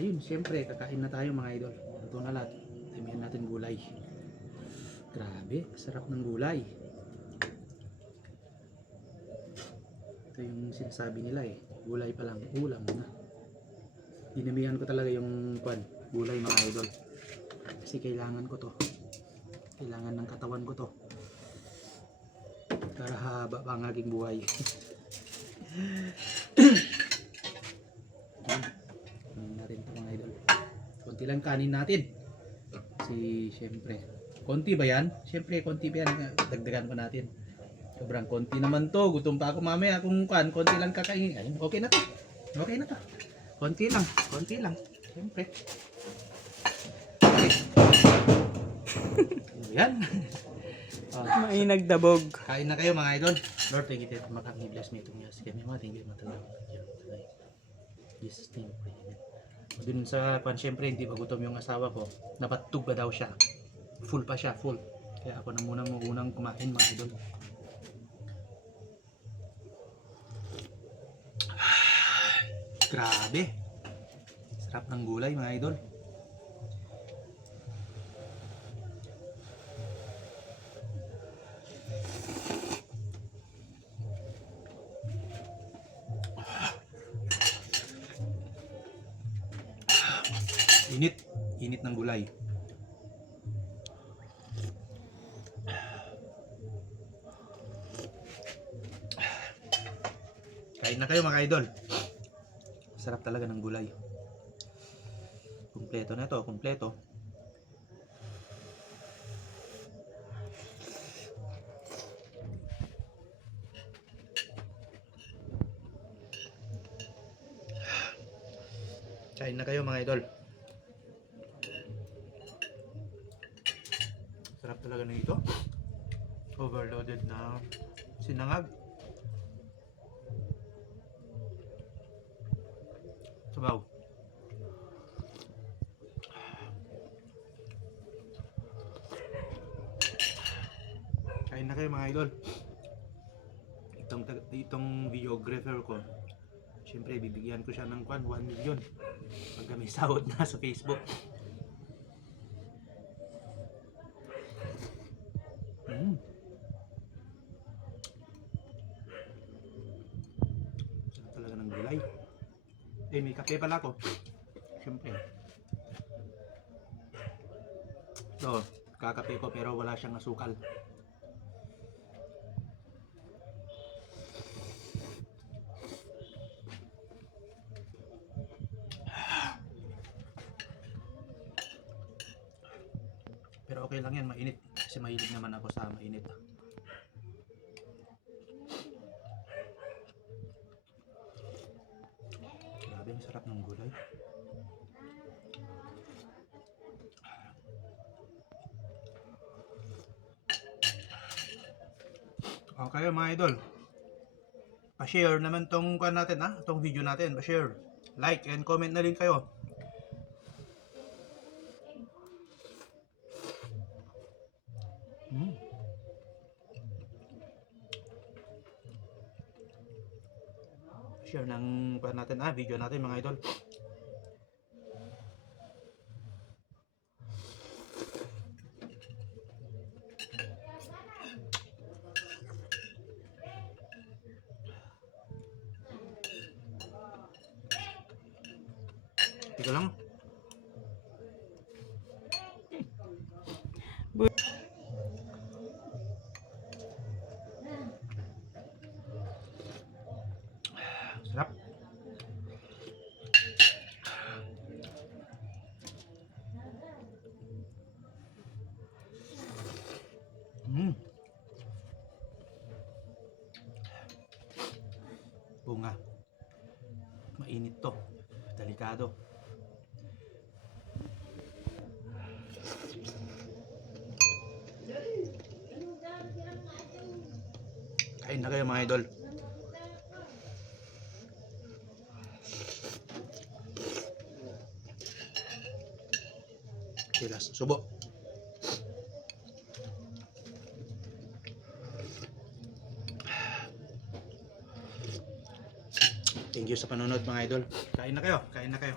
ayun, siyempre, kakain na tayo mga idol. Ito na lahat. Timihan natin gulay. Grabe, sarap ng gulay. Ito yung sinasabi nila eh. Gulay pa lang, ulam na. Dinamihan ko talaga yung gulay mga idol. Kasi kailangan ko to. Kailangan ng katawan ko to. Para haba pa ang aking buhay. Natin ito mga idol. Konti lang kanin natin. Kasi syempre, konti ba yan? Syempre konti ba yan? Dagdagan pa natin. Sobrang konti naman to. Gutom pa ako mamaya kung konti lang kakain. Ayun, okay na to. Okay na to. Konti lang. Konti lang. Syempre. Okay. Yan. May nagdabog. Kain na kayo mga idol. Lord, thank you that makakiblas me itong yas. Kaya mga thank you matalaw. Jesus name. Dun sa syempre hindi pa gutom yung asawa ko. Napatug pa daw siya. Full pa siya, full. Kaya ako na muna unang kumain mga idol. Grabe. Sarap ng gulay mga idol. Init ng gulay. Kain na kayo mga idol. Sarap talaga ng gulay. Kumpleto na to, kumpleto. Kain na kayo mga idol. Sarap talaga ng ito. Overloaded na sinangag. Sabaw. Kain na kayo mga idol. Itong videographer ko, syempre bibigyan ko siya ng 1 million pagka may sahod na sa Facebook. Sarap talaga ng gulay. May kape pala ako. Siyempre. So, kakape ko pero wala siyang asukal. Pero okay lang yan, mainit. Kasi mahilig naman ako sa mainit. Grabe, ang sarap ng gulay. Okay mga idol. Pa-share naman tong natin tong video natin, pa-share. Like and comment na rin kayo. Share ng natin video natin mga idol. Tika lang. Sarap. Bunga. Mainit to. Delikado. Kain na kayo mga idol. Kilas, subo. Thank you sa panonood mga idol. Kain na kayo, kain na kayo.